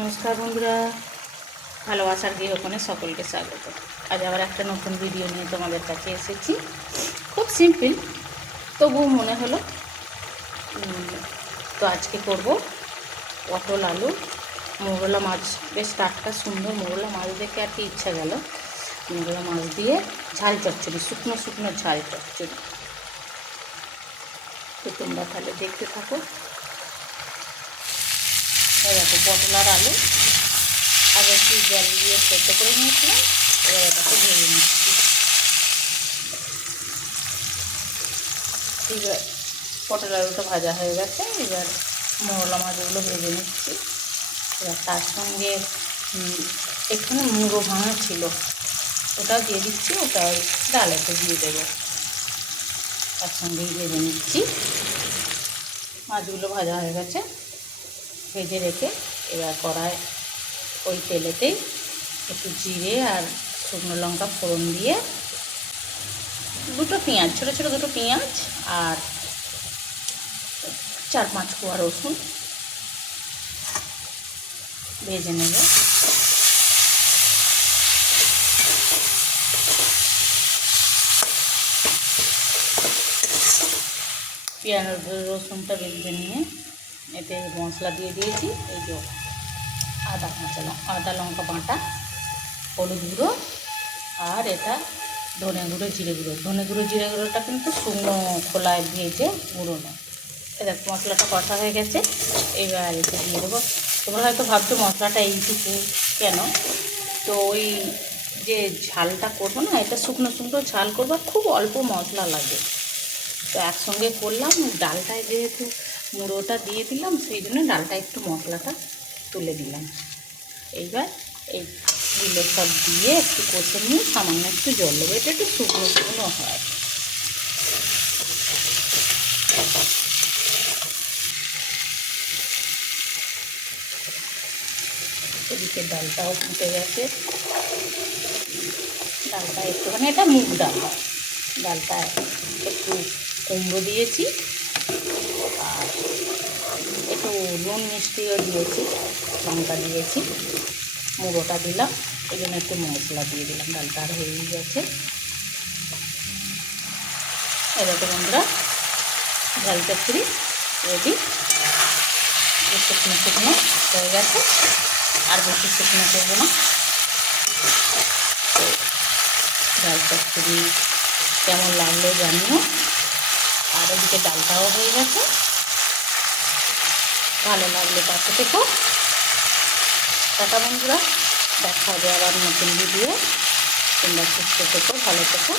নমস্কার বন্ধুরা, ভালোবাসার গৃহকোণে সকলকে স্বাগত। আজ আবার একটা নতুন ভিডিও নিয়ে তোমাদের কাছে এসেছি। খুব সিম্পল তবুও মনে হলো তো আজকে করব পটল আলু, মোরলা মাছ। বেশ টাটকা, সুন্দর মোরলা মাছ দেখে আর কি ইচ্ছা গেল। মোরলা মাছ দিয়ে ঝাল চচ্চড়ি, শুকনো শুকনো ঝাল চচ্চড়ি। তো তোমরা তাহলে দেখতে থাকো। দেখো পটল আর আলু। আগে একটু জল দিয়ে সেদ্ধ করে নিয়েছিলাম, এবার এটাকে ভেজে নিচ্ছি। এবার পটল আলুটা ভাজা হয়ে গেছে, এবার মোরলা মাছগুলো ভেজে নিচ্ছি। এবার তার সঙ্গে এখানে মুড়ো ভাঙা ছিল, ওটাও দিয়ে দিচ্ছি, ওটা ডালেতে দিয়ে দেবো। তার সঙ্গেই ভেজে নিচ্ছি। মাছগুলো ভাজা হয়ে গেছে। ভেজে রেখে এবার কড়ায় ওই তেলেতেই একটু জিরে আর শুকনো লঙ্কা ফোড়ন দিয়ে দুটো পেঁয়াজ, ছোটো ছোটো দুটো পেঁয়াজ আর চার পাঁচ কোয়া রসুন ভেজে নেব। পেঁয়াজ রসুনটা ভেজে নিয়ে এতে মশলা দিয়ে দিয়েছি, এই যে আদা কাঁচা আদা লঙ্কা বাটা, হলুদ গুঁড়ো, আর এটা ধনে গুঁড়ো, জিরে গুঁড়ো। ধনে গুঁড়ো, জিরে গুঁড়োটা কিন্তু শুকনো খোলায় ভেজে গুঁড়ো দেখ, মশলাটা কষা হয়ে গেছে, এবার এতে দিয়ে দেবো। তোমরা হয়তো ভাবছ মশলাটা এইটুকু কেন? তো ওই যে ঝালটা করব না, এটা শুকনো শুকনো ঝাল করব খুব অল্প মশলা লাগে। তো একসঙ্গে করলাম, ডালটায় যেহেতু মুড়োটা দিয়ে দিলাম, সেই জন্য ডালটা একটু মশলাটা তুলে দিলাম। এইবার এইগুলো সব দিয়ে একটু কষে নিয়ে সামান্য একটু জল দেবো, এটা একটু শুকনো শুকনো হয়। এদিকে ডালটাও ফুটে গেছে। ডালটা একটুখানি, এটা মুগ ডাল। ডালটা একটু কুমড়ো দিয়েছি। একটু নুন মিষ্টিও দিয়েছি, লঙ্কা দিয়েছি, মুড়োটা দিলাম, এই জন্য একটু মশলা দিয়ে দিলাম, ডালটা আর হয়েই গেছে। এরকম আমরা ঝাল চাকরি রেডি শুকনো শুকনো হয়ে গেছে, আর বেশি শুকনো করব না। ডাল চচ্চড়ি কেমন লাগল জানিও। আর ওদিকে ডালটাও হয়ে গেছে। ভালো লাগলে পাশে থেকো। টাটা বন্ধুরা, দেখা হবে আবার নতুন ভিডিও তোমরা সুস্থ থেকো, ভালো থেকো।